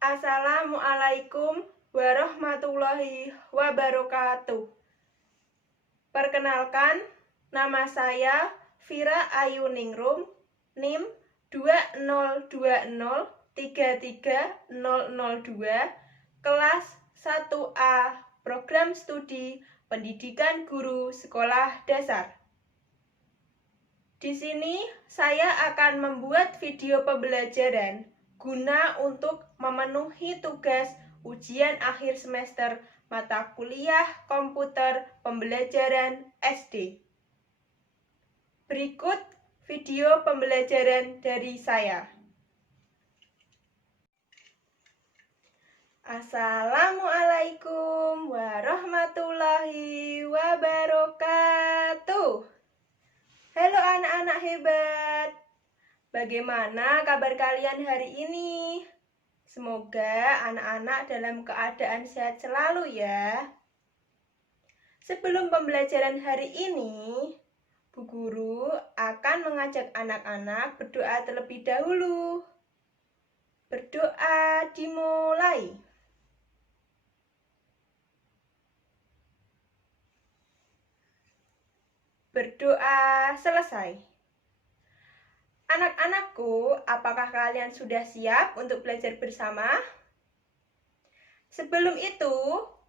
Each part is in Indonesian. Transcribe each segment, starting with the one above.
Assalamualaikum warahmatullahi wabarakatuh. Perkenalkan, nama saya Vira Ayu Ningrum, NIM 202033002, kelas 1A, Program Studi Pendidikan Guru Sekolah Dasar. Di sini saya akan membuat video pembelajaran guna untuk memenuhi tugas ujian akhir semester mata kuliah komputer pembelajaran SD. Berikut video pembelajaran dari saya. Assalamualaikum warahmatullahi wabarakatuh. Halo anak-anak hebat, bagaimana kabar kalian hari ini? Semoga anak-anak dalam keadaan sehat selalu ya. Sebelum pembelajaran hari ini, Bu Guru akan mengajak anak-anak berdoa terlebih dahulu. Berdoa dimulai. Berdoa selesai. Anak-anakku, apakah kalian sudah siap untuk belajar bersama? Sebelum itu,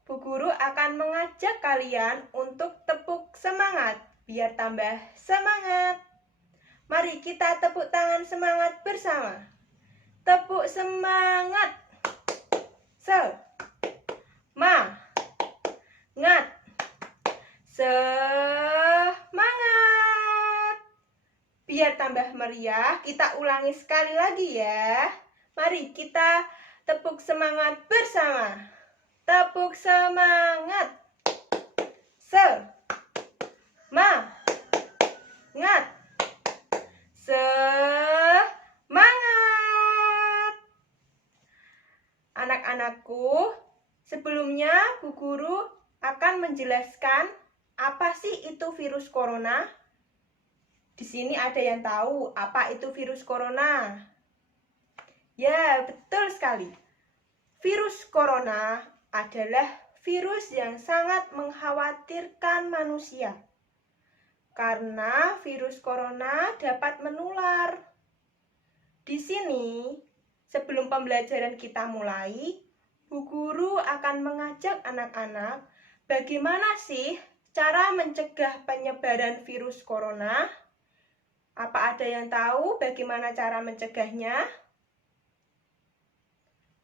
Bu Guru akan mengajak kalian untuk tepuk semangat, biar tambah semangat. Mari kita tepuk tangan semangat bersama. Tepuk semangat. Semangat. Semangat. Biar tambah meriah, kita ulangi sekali lagi ya. Mari kita tepuk semangat bersama. Tepuk semangat. Semangat. Semangat. Anak-anakku, sebelumnya Bu Guru akan menjelaskan apa sih itu virus corona. Di sini ada yang tahu apa itu virus corona? Ya, betul sekali. Virus corona adalah virus yang sangat mengkhawatirkan manusia. Karena virus corona dapat menular. Di sini, sebelum pembelajaran kita mulai, Bu Guru akan mengajak anak-anak bagaimana sih cara mencegah penyebaran virus corona. Apa ada yang tahu bagaimana cara mencegahnya?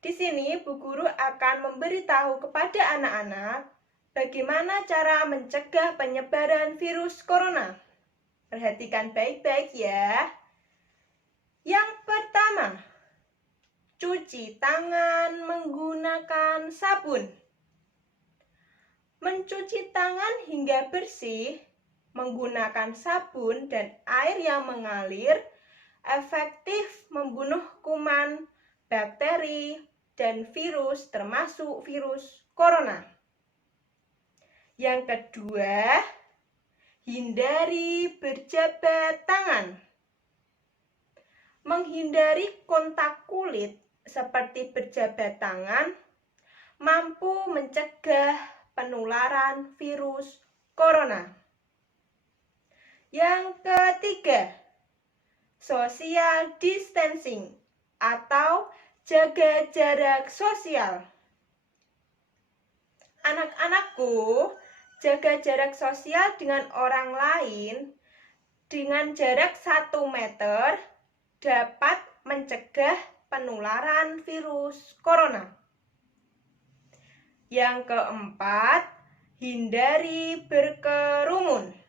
Di sini Bu Guru akan memberitahu kepada anak-anak bagaimana cara mencegah penyebaran virus corona. Perhatikan baik-baik ya. Yang pertama, cuci tangan menggunakan sabun. Mencuci tangan hingga bersih menggunakan sabun dan air yang mengalir efektif membunuh kuman, bakteri, dan virus termasuk virus corona. Yang kedua, hindari berjabat tangan. Menghindari kontak kulit seperti berjabat tangan mampu mencegah penularan virus corona. Yang ketiga, social distancing atau jaga jarak sosial. Anak-anakku, jaga jarak sosial dengan orang lain dengan jarak 1 meter dapat mencegah penularan virus corona. Yang keempat, hindari berkerumun.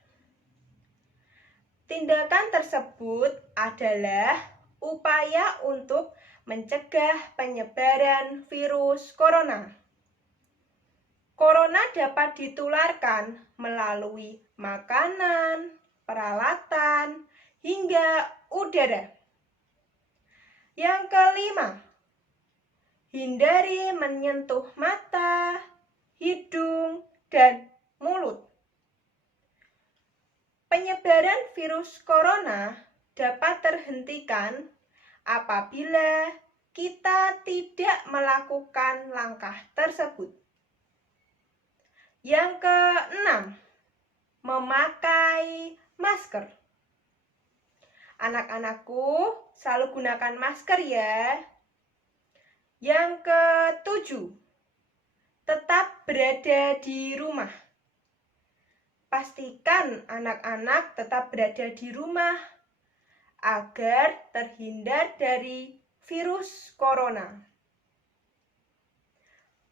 Tindakan tersebut adalah upaya untuk mencegah penyebaran virus corona. Corona dapat ditularkan melalui makanan, peralatan, hingga udara. Yang kelima, hindari menyentuh mata, hidung, dan mulut. Penyebaran virus corona dapat terhentikan apabila kita tidak melakukan langkah tersebut. Yang keenam, memakai masker. Anak-anakku, selalu gunakan masker ya. Yang ketujuh, tetap berada di rumah. Pastikan anak-anak tetap berada di rumah agar terhindar dari virus corona.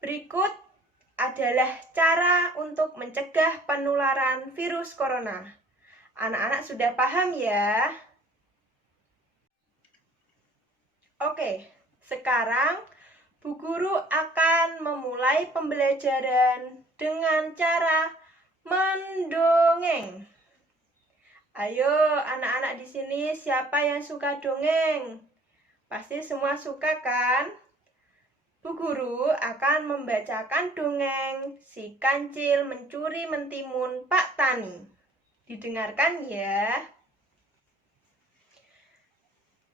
Berikut adalah cara untuk mencegah penularan virus corona. Anak-anak sudah paham ya? Oke, sekarang Bu Guru akan memulai pembelajaran dengan cara mendongeng. Ayo, anak-anak di sini siapa yang suka dongeng? Pasti semua suka kan? Bu Guru akan membacakan dongeng Si Kancil Mencuri Mentimun Pak Tani. Didengarkan ya.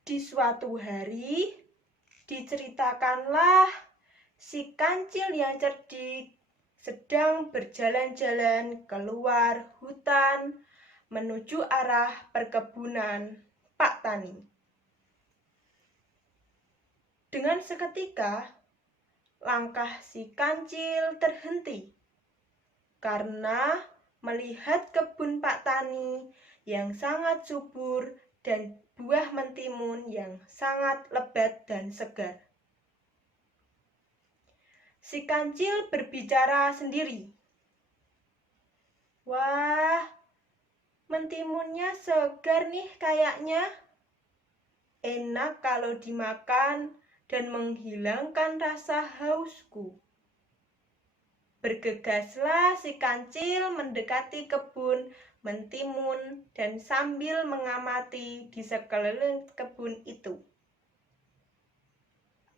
Di suatu hari, diceritakanlah si kancil yang cerdik sedang berjalan-jalan keluar hutan menuju arah perkebunan Pak Tani. Dengan seketika, langkah si kancil terhenti karena melihat kebun Pak Tani yang sangat subur dan buah mentimun yang sangat lebat dan segar. Si kancil berbicara sendiri. Wah, mentimunnya segar nih kayaknya. Enak kalau dimakan dan menghilangkan rasa hausku. Bergegaslah si kancil mendekati kebun mentimun dan sambil mengamati di sekeliling kebun itu.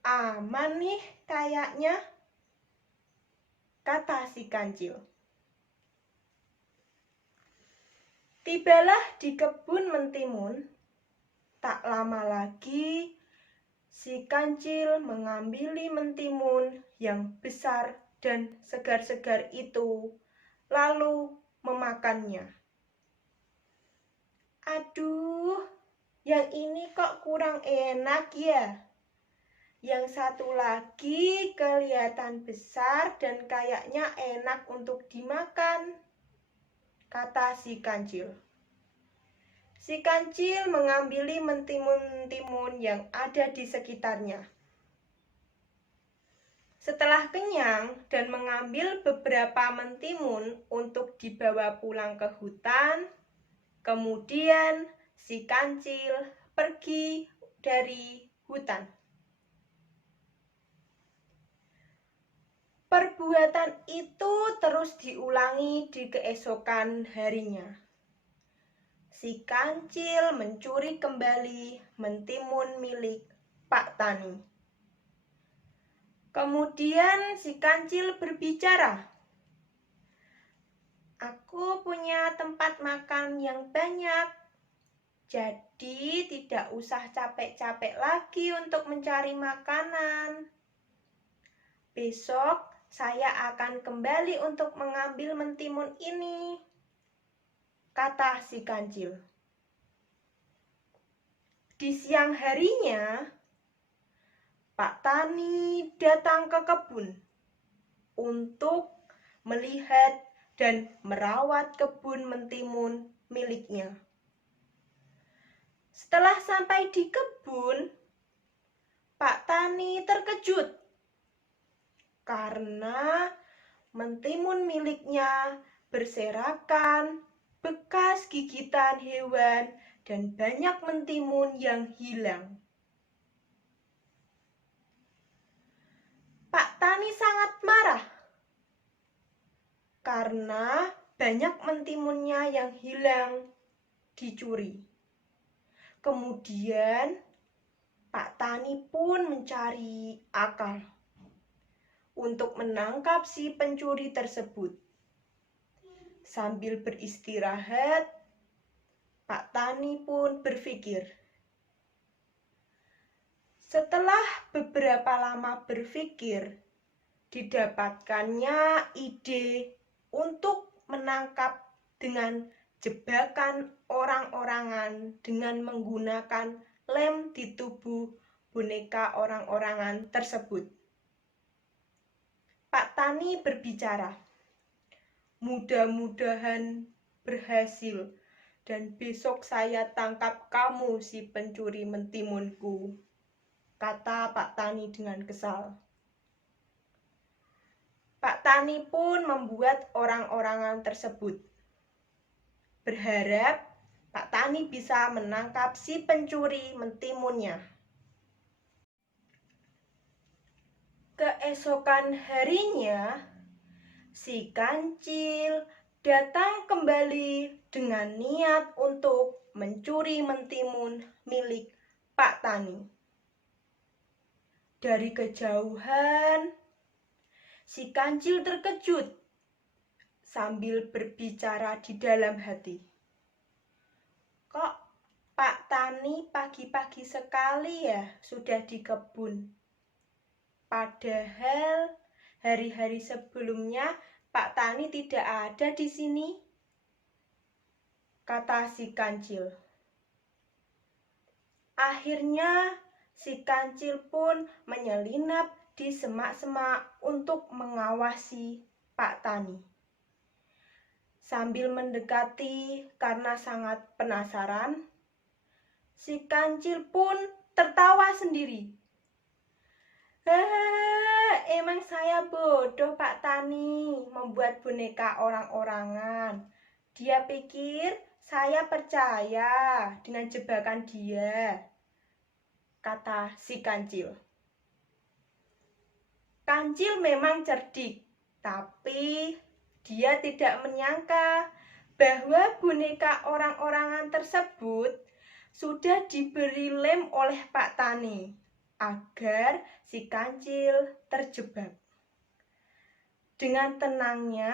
Aman nih kayaknya, kata si kancil. Tibalah di kebun mentimun. Tak lama lagi, si kancil mengambil mentimun yang besar dan segar-segar itu, lalu memakannya. Aduh, yang ini kok kurang enak ya. Yang satu lagi kelihatan besar dan kayaknya enak untuk dimakan, kata si kancil. Si kancil mengambil mentimun-mentimun yang ada di sekitarnya. Setelah kenyang dan mengambil beberapa mentimun untuk dibawa pulang ke hutan, kemudian si kancil pergi dari hutan. Perbuatan itu terus diulangi di keesokan harinya. Si kancil mencuri kembali mentimun milik Pak Tani. Kemudian si kancil berbicara. Aku punya tempat makan yang banyak, jadi tidak usah capek-capek lagi untuk mencari makanan. Besok saya akan kembali untuk mengambil mentimun ini, kata si kancil. Di siang harinya, Pak Tani datang ke kebun untuk melihat dan merawat kebun mentimun miliknya. Setelah sampai di kebun, Pak Tani terkejut karena mentimun miliknya berserakan, bekas gigitan hewan, dan banyak mentimun yang hilang. Pak Tani sangat marah karena banyak mentimunnya yang hilang dicuri. Kemudian Pak Tani pun mencari akal untuk menangkap si pencuri tersebut. Sambil beristirahat, Pak Tani pun berpikir, Setelah beberapa lama berpikir, didapatkannya ide untuk menangkap dengan jebakan orang-orangan dengan menggunakan lem di tubuh boneka orang-orangan tersebut. Pak Tani berbicara, "Mudah-mudahan berhasil, dan besok saya tangkap kamu si pencuri mentimunku," kata Pak Tani dengan kesal. Pak Tani pun membuat orang-orangan tersebut, berharap Pak Tani bisa menangkap si pencuri mentimunnya. Keesokan harinya, si kancil datang kembali dengan niat untuk mencuri mentimun milik Pak Tani. Dari kejauhan, si kancil terkejut sambil berbicara di dalam hati. "Kok Pak Tani pagi-pagi sekali ya sudah di kebun? Padahal hari-hari sebelumnya Pak Tani tidak ada di sini," kata si kancil. Akhirnya si kancil pun menyelinap di semak-semak untuk mengawasi Pak Tani. Sambil mendekati karena sangat penasaran, si kancil pun tertawa sendiri. Emang saya bodoh Pak Tani membuat boneka orang-orangan. Dia pikir saya percaya dengan jebakan dia, kata si kancil. Kancil memang cerdik, tapi dia tidak menyangka bahwa boneka orang-orangan tersebut sudah diberi lem oleh Pak Tani agar si kancil terjebak. Dengan tenangnya,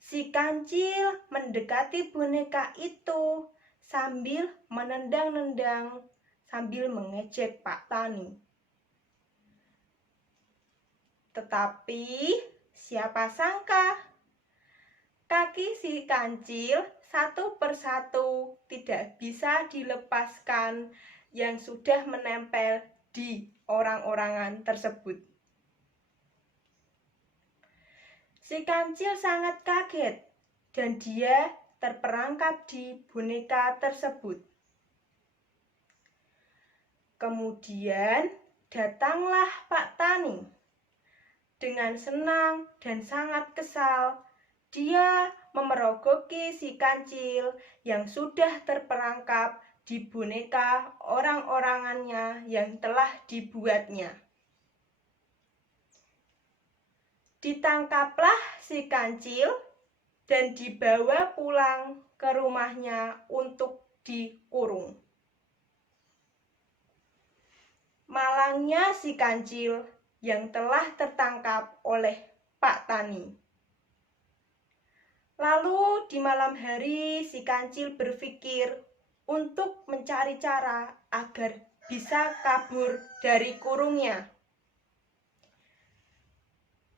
si kancil mendekati boneka itu sambil menendang-nendang sambil mengejek Pak Tani. Tetapi siapa sangka kaki si kancil satu persatu tidak bisa dilepaskan yang sudah menempel di orang-orangan tersebut. Si kancil sangat kaget dan dia terperangkap di boneka tersebut. Kemudian datanglah Pak Tani. Dengan senang dan sangat kesal, dia memerogoki si kancil yang sudah terperangkap di boneka orang-orangannya yang telah dibuatnya. Ditangkaplah si kancil dan dibawa pulang ke rumahnya untuk dikurung. Malangnya si kancil yang telah tertangkap oleh Pak Tani. Lalu di malam hari si kancil berpikir untuk mencari cara agar bisa kabur dari kurungnya.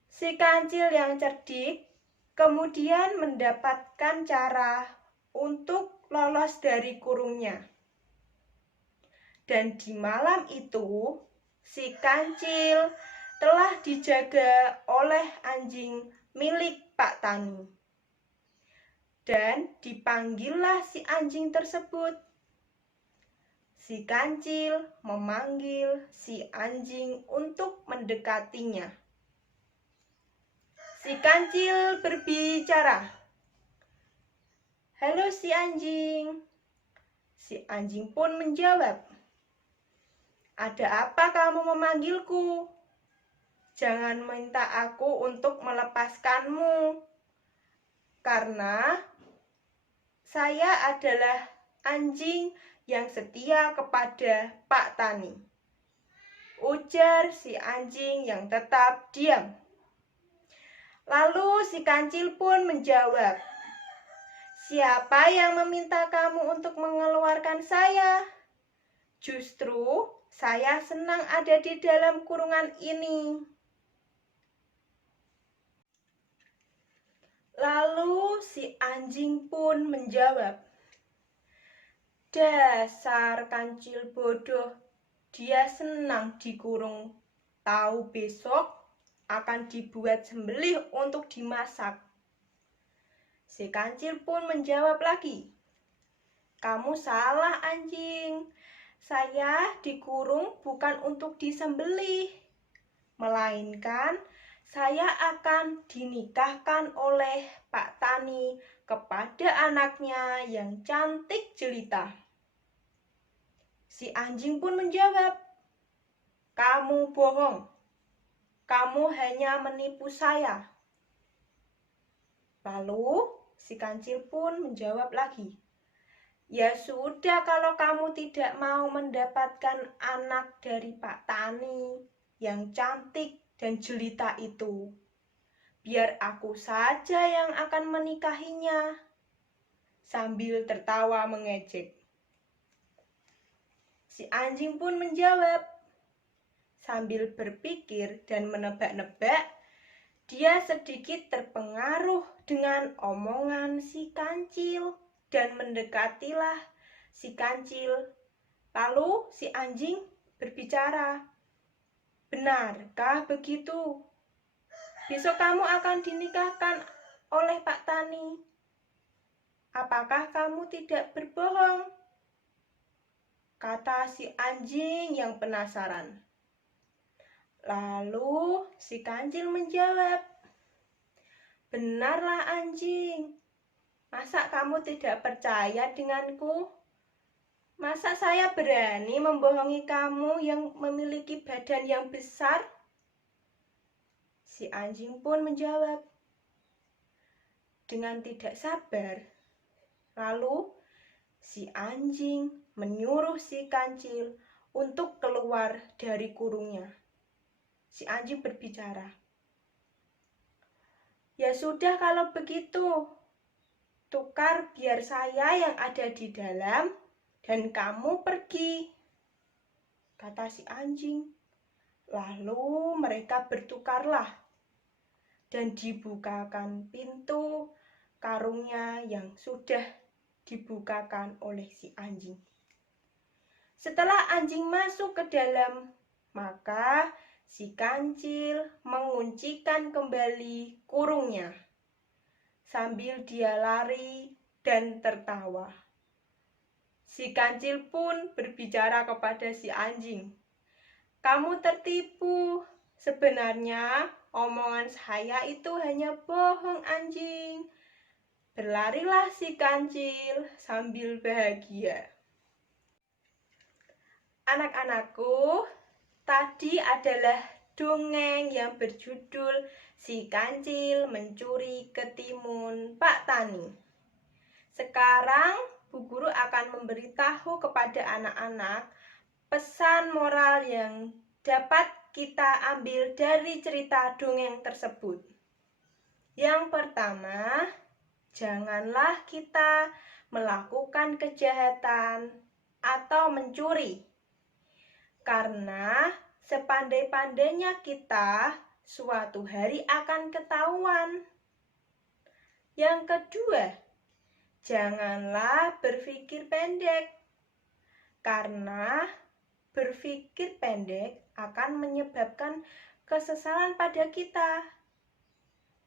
Si kancil yang cerdik kemudian mendapatkan cara untuk lolos dari kurungnya. Dan di malam itu, si kancil telah dijaga oleh anjing milik Pak Tani. Dan dipanggillah si anjing tersebut. Si kancil memanggil si anjing untuk mendekatinya. Si kancil berbicara, "Halo si anjing." Si anjing pun menjawab, "Ada apa kamu memanggilku? Jangan minta aku untuk melepaskanmu, karena saya adalah anjing yang setia kepada Pak Tani," ujar si anjing yang tetap diam. Lalu si kancil pun menjawab, "Siapa yang meminta kamu untuk mengeluarkan saya? Justru Saya senang ada di dalam kurungan ini. Lalu si anjing pun menjawab, "Dasar kancil bodoh, dia senang dikurung. Tahu besok akan dibuat sembelih untuk dimasak." Si kancil pun menjawab lagi, "Kamu salah, anjing. Saya dikurung bukan untuk disembelih, melainkan saya akan dinikahkan oleh Pak Tani kepada anaknya yang cantik jelita." Si anjing pun menjawab, "Kamu bohong. Kamu hanya menipu saya." Lalu si kancil pun menjawab lagi, "Ya sudah, kalau kamu tidak mau mendapatkan anak dari Pak Tani yang cantik dan jelita itu, biar aku saja yang akan menikahinya." Sambil tertawa mengejek. Si anjing pun menjawab, sambil berpikir dan menebak-nebak. Dia sedikit terpengaruh dengan omongan si kancil dan mendekatilah si kancil. Lalu si anjing berbicara, "Benarkah begitu? Besok kamu akan dinikahkan oleh Pak Tani. Apakah kamu tidak berbohong?" Kata si anjing yang penasaran. Lalu si kancil menjawab, "Benarlah, anjing. Masa kamu tidak percaya denganku? Masa saya berani membohongi kamu yang memiliki badan yang besar?" Si anjing pun menjawab dengan tidak sabar. Lalu si anjing menyuruh si kancil untuk keluar dari kurungnya. Si anjing berbicara, "Ya sudah, kalau begitu, tukar biar saya yang ada di dalam dan kamu pergi," kata si anjing. Lalu mereka bertukarlah dan dibukakan pintu karungnya yang sudah dibukakan oleh si anjing. Setelah anjing masuk ke dalam, maka si kancil menguncikan kembali kurungnya sambil dia lari dan tertawa. Si kancil pun berbicara kepada si anjing, "Kamu tertipu. Sebenarnya omongan saya itu hanya bohong, anjing." Berlarilah si kancil sambil bahagia. Anak-anakku, tadi adalah dongeng yang berjudul Si Kancil Mencuri Ketimun Pak Tani. Sekarang Bu Guru akan memberitahu kepada anak-anak pesan moral yang dapat kita ambil dari cerita dongeng tersebut. Yang pertama, janganlah kita melakukan kejahatan atau mencuri, karena sepandai-pandainya kita suatu hari akan ketahuan. Yang kedua, janganlah berpikir pendek, karena berpikir pendek akan menyebabkan kesesalan pada kita.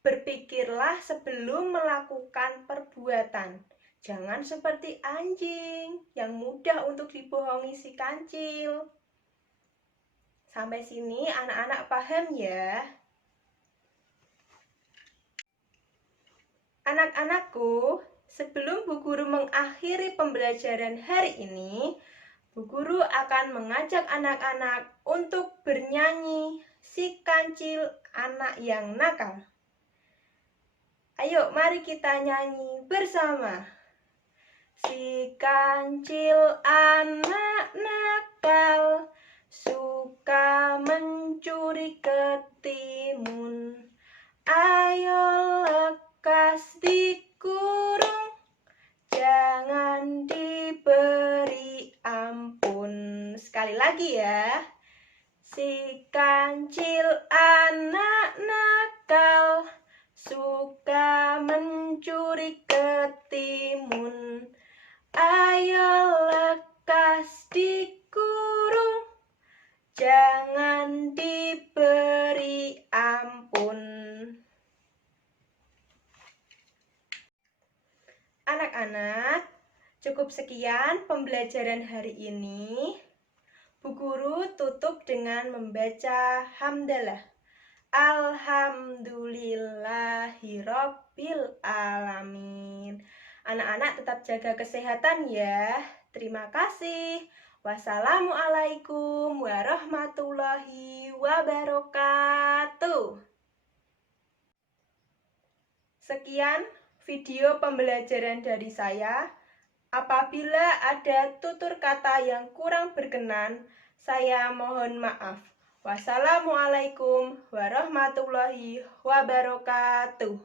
Berpikirlah sebelum melakukan perbuatan. Jangan seperti anjing yang mudah untuk dibohongi si kancil. Sampai sini anak-anak paham ya? Anak-anakku, sebelum Bu Guru mengakhiri pembelajaran hari ini, Bu Guru akan mengajak anak-anak untuk bernyanyi Si Kancil Anak Yang Nakal. Ayo, mari kita nyanyi bersama. Si kancil anak nakal, suka mencuri ketimun. Ayo lekas dikurung, jangan diberi ampun. Sekali Sekali lagi ya. Si kancil anak nakal, suka mencuri ketimun. Ayo lekas dikurung, jangan diberi ampun. Anak-anak, cukup sekian pembelajaran hari ini. Bu Guru tutup dengan membaca hamdalah. Alhamdulillahirabbil alamin. Anak-anak tetap jaga kesehatan ya. Terima kasih. Wassalamualaikum warahmatullahi wabarakatuh. Sekian video pembelajaran dari saya. Apabila ada tutur kata yang kurang berkenan, saya mohon maaf. Wassalamualaikum warahmatullahi wabarakatuh.